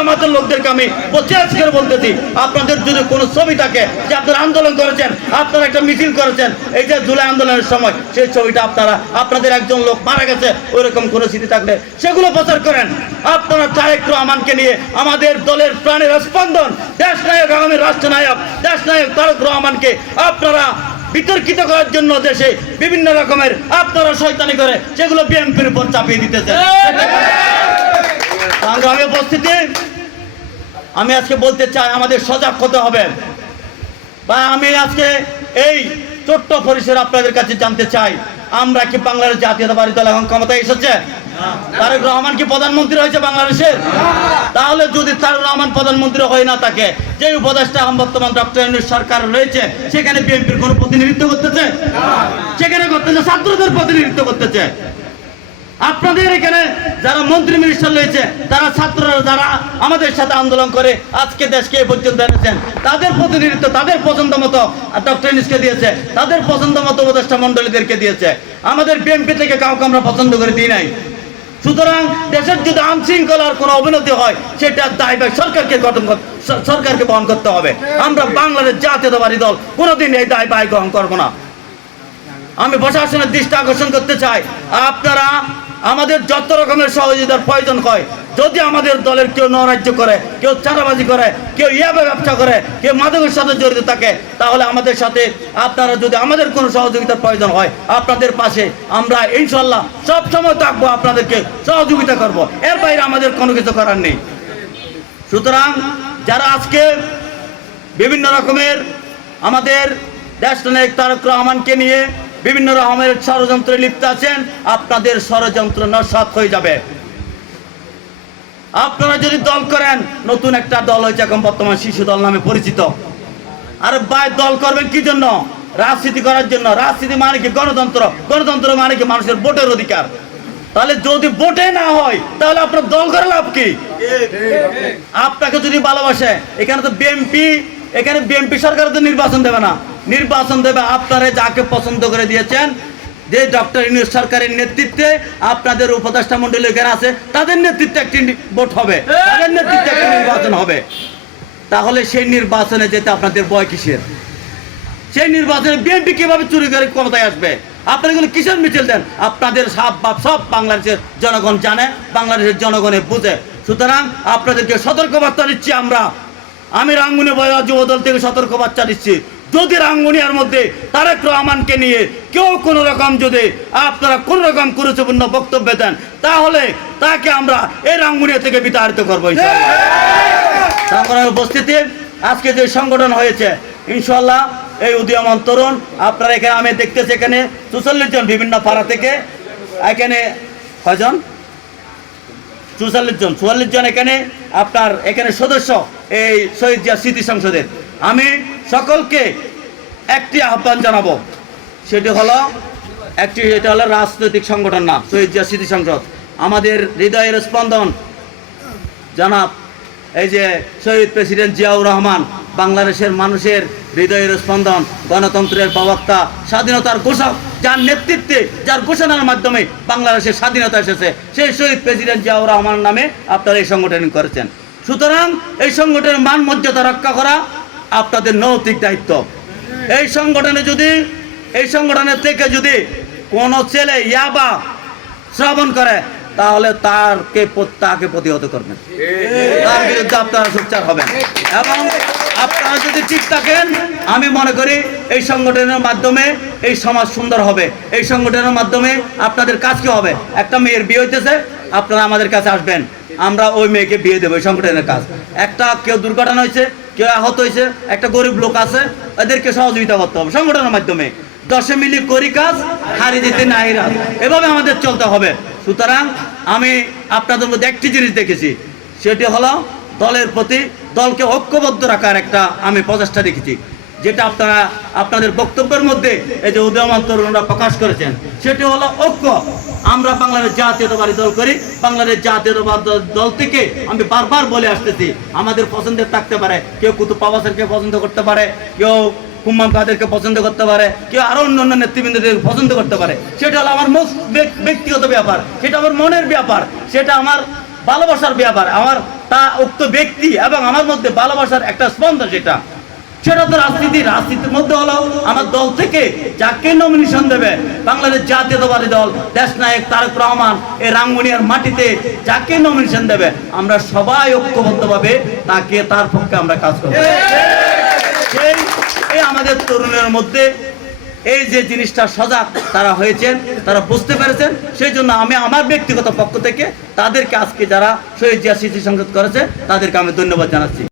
জামাতের লোকদেরকে আমি চ্যালেঞ্জ করে বলতেছি, আপনাদের যদি কোনো ছবি থাকে যে আপনারা আন্দোলন করেছেন, আপনারা একটা মিছিল করেছেন, এই যে জুলাই আন্দোলনের সময় সেই ছবিটা আপনাদের একজন লোক মারা গেছে ওইরকম কোনো স্মৃতি থাকলে সেগুলো প্রচার করেন। আপনারা তারেক রহমানকে নিয়ে আমাদের দলের প্রাণের স্পন্দন দেশনায়ক, আগামী রাষ্ট্রনায়ক দেশনায়ক তারেক রহমানকে আপনারা বিতর্কিত করার জন্য দেশে বিভিন্ন রকমের আপনারা শয়তানি করে সেগুলো বিএনপির উপর চাপিয়ে দিতেছে। সংগ্রামী উপস্থিতি, আমি আজকে বলতে চাই আমাদের সজাগ হতে হবে। বা আমি আজকে এই ছোট্ট পরিসরে আপনাদের কাছে জানতে চাই, আমরা কি বাংলাদেশ জাতীয়তাবাদী দল এখন ক্ষমতায় এসেছে? তারেক রহমান কি প্রধানমন্ত্রী হয়েছে বাংলাদেশের? তাহলে যদি তারেক রহমান প্রধানমন্ত্রী হয়ে না থাকে, যে উপদেষ্টা বর্তমান ডক্টর ইউনূস সরকার রয়েছে সেখানে বিএনপির কোনো প্রতিনিধিত্ব করতেছে? সেখানে করতেছে ছাত্রদের প্রতিনিধিত্ব করতেছে। আপনাদের এখানে যারা মন্ত্রী মিনিস্টার রয়েছে তারা ছাত্ররা যারা আমাদের সাথে আন্দোলন করে আজকে দেশকে এ পর্যন্ত এনেছেন, তাদের প্রতিনিধিত্ব তাদের পছন্দ মতো ডক্টর ইউনূসকে দিয়েছে, তাদের পছন্দ মতো উপদেষ্টা মন্ডলীদেরকে দিয়েছে। আমাদের বিএনপি থেকে কাউকে আমরা পছন্দ করে দিই নাই। সুতরাং দেশের যদি আইনশৃঙ্খলার কোনো অবনতি হয় সেটা দায়ভার সরকারকে বহন করতে হবে। আমরা বাংলাদেশ জাতীয়তাবাদী দল কোনোদিন এই দায়ভার গ্রহণ করবো না। আমি প্রশাসনের দৃষ্টি আকর্ষণ করতে চাই, আপনারা আমাদের যত রকমের সহযোগিতার প্রয়োজন হয়, যদি আমাদের দলের কেউ নৈরাজ্য করে, কেউ চাঁদাবাজি করে, কেউ ইয়াবা ব্যবসা করে, কেউ মাদকের সাথে জড়িত থাকে, তাহলে আমাদের সাথে আপনারা যদি আমাদের কোনো সহযোগিতার প্রয়োজন হয় আপনাদের পাশে আমরা ইনশাল্লাহ সব সময় থাকবো, আপনাদেরকে সহযোগিতা করব। এর বাইরে আমাদের কোনো কিছু করার নেই। সুতরাং যারা আজকে বিভিন্ন রকমের আমাদের দেশনায়ক তারেক রহমানকে নিয়ে বিভিন্ন রকমের ষড়যন্ত্রে লিপ্ত আছেন, আপনাদের ষড়যন্ত্র নস্যাৎ হয়ে যাবে। আপনারা যদি দল করেন, নতুন একটা দল হয়েছে এখন বর্তমান শিশু দল নামে পরিচিত। আর ভাই দল করবেন কি জন্য? রাজনীতি করার জন্য। রাজনীতি মানে কি? গণতন্ত্র। গণতন্ত্র মানে কি? মানুষের ভোটের অধিকার। তাহলে যদি ভোটে না হয় তাহলে আপনার দল করে লাভ কি? আপনাকে যদি ভালোবাসে, এখানে তো বিএনপি সরকার তো নির্বাচন দেবে না, নির্বাচন দেবে আপনারা যাকে পছন্দ করে দিয়েছেন, যে ডক্টর ইউনূস সরকারের নেতৃত্বে আপনাদের উপদেষ্টা মন্ডলী এখানে আছে, তাদের নেতৃত্বে একটি ভোট হবে, তাদের নেতৃত্বে একটি নির্বাচন হবে। তাহলে সেই নির্বাচনে যেতে আপনাদের ভয় কিসের? সেই নির্বাচনে বিএনপি কিভাবে চুরি করে ক্ষমতায় আসবে? আপনারা এগুলো কিসের মিছিল দেন? আপনাদের সব বাংলাদেশের জনগণ জানে, বাংলাদেশের জনগণে বুঝে। সুতরাং আপনাদেরকে সতর্কবার্তা দিচ্ছি, আমি রাঙ্গুনি বয়স যুবদল থেকে সতর্কবার্তা দিচ্ছি, যদি রাঙ্গুনিয়ার মধ্যে তারেক রহমানকে নিয়ে কেউ কোনো রকম যদি আপনারা কোনো রকম গুরুত্বপূর্ণ বক্তব্য দেন, তাহলে তাকে আমরা এই রাঙ্গুনিয়া থেকে বিতাড়িত করবো। উপস্থিতি, আজকে যে সংগঠন হয়েছে ইনশাল্লাহ এই উদীয়মান তরুণ, আপনারা এখানে আমি দেখতেছি এখানে 44 জন বিভিন্ন পাড়া থেকে, এখানে কয়জন? 44 জন এখানে আপনার এখানে সদস্য এই শহীদ জিয়া স্মৃতি সংসদের। আমি সকলকে একটি আহ্বান জানাবো, এটা হলো রাজনৈতিক সংগঠন না, শহীদ জিয়া স্মৃতি সংসদ আমাদের হৃদয়ের স্পন্দন। জানাব এই যে শহীদ প্রেসিডেন্ট জিয়াউর রহমান, বাংলাদেশের মানুষের হৃদয়ের স্পন্দন, গণতন্ত্রের প্রবক্তা, স্বাধীনতার ঘোষক, যার নেতৃত্বে যার ঘোষণার মাধ্যমে বাংলাদেশের স্বাধীনতা এসেছে, সেই শহীদ প্রেসিডেন্ট জিয়াউর রহমান নামে আপনারা এই সংগঠন করেছেন। সুতরাং এই সংগঠনের মান মর্যাদা রক্ষা করা আপনাদের নৈতিক দায়িত্ব। এই সংগঠনের থেকে যদি কোনো ছেলে ইয়াবা শ্রবণ করে তাহলে তাকে প্রতিহত করবেন, তার বিরুদ্ধে আপনারা সোচ্চার হবেন। এবং আপনারা যদি ঠিক থাকেন, আমি মনে করি এই সংগঠনের মাধ্যমে এই সমাজ সুন্দর হবে। এই সংগঠনের মাধ্যমে আপনাদের কাজ কি হবে? একটা মেয়ের বিয়ে হইতেছে, আপনারা আমাদের কাছে আসবেন, আমরা ওই মেয়েকে বিয়ে দেবো। এই সংগঠনের কাজ। কেউ দুর্ঘটনা হয়েছে, কেউ আহত হয়েছে, একটা গরিব লোক আছে, এদেরকে সহযোগিতা করতে হবে সংগঠনের মাধ্যমে। 10 মিলি করি কাজ, হারি দিতে নাই রাত, এভাবে আমাদের চলতে হবে। সুতরাং আমি আপনাদের মধ্যে একটি জিনিস দেখেছি, সেটি হলো দলের প্রতি দলকে ঐক্যবদ্ধ রাখার একটা আমি প্রচেষ্টা দেখেছি, যেটা আপনাদের বক্তব্যের মধ্যে এই যে উদীয়মান তরুণরা প্রকাশ করেছেন, সেটি হলো ঐক্য। আমরা বাংলাদেশ জাতীয়তাবাদী দল করি, বাংলাদেশ জাতীয়তাবাদী দল থেকে আমি বারবার বলে আসতেছি, আমাদের পছন্দের থাকতে পারে, কেউ কুতুব আব্বাসকে পছন্দ করতে পারে, কেউ কুম্মাম কাদেরকে পছন্দ করতে পারে, কেউ আরো অন্য নেতৃবৃন্দদের পছন্দ করতে পারে। সেটা হলো আমার ব্যক্তিগত ব্যাপার, সেটা আমার মনের ব্যাপার, সেটা আমার ভালোবাসার ব্যাপার, আমার তা উক্ত ব্যক্তি এবং আমার মধ্যে ভালোবাসার একটা স্পন্দন, সেটা তো রাজনীতির মধ্যে হলো আমার দল থেকে যাকে নমিনেশন দেবে, বাংলাদেশ জাতীয়তাবাদী দল দেশনায়ক তারেক রহমান এই রাঙ্গুনিয়ার মাটিতে যাকে নমিনেশন দেবে, আমরা সবাই ঐক্যবদ্ধভাবে তাকে তার পক্ষে আমরা কাজ করব। এই আমাদের তরুণের মধ্যে এই যে জিনিসটা সজাগ তারা হয়েছেন, তারা বুঝতে পেরেছেন, সেই জন্য আমি আমার ব্যক্তিগত পক্ষ থেকে তাদেরকে আজকে যারা শহীদ জিয়া স্মৃতি সংসদ করেছে তাদেরকে আমি ধন্যবাদ জানাচ্ছি।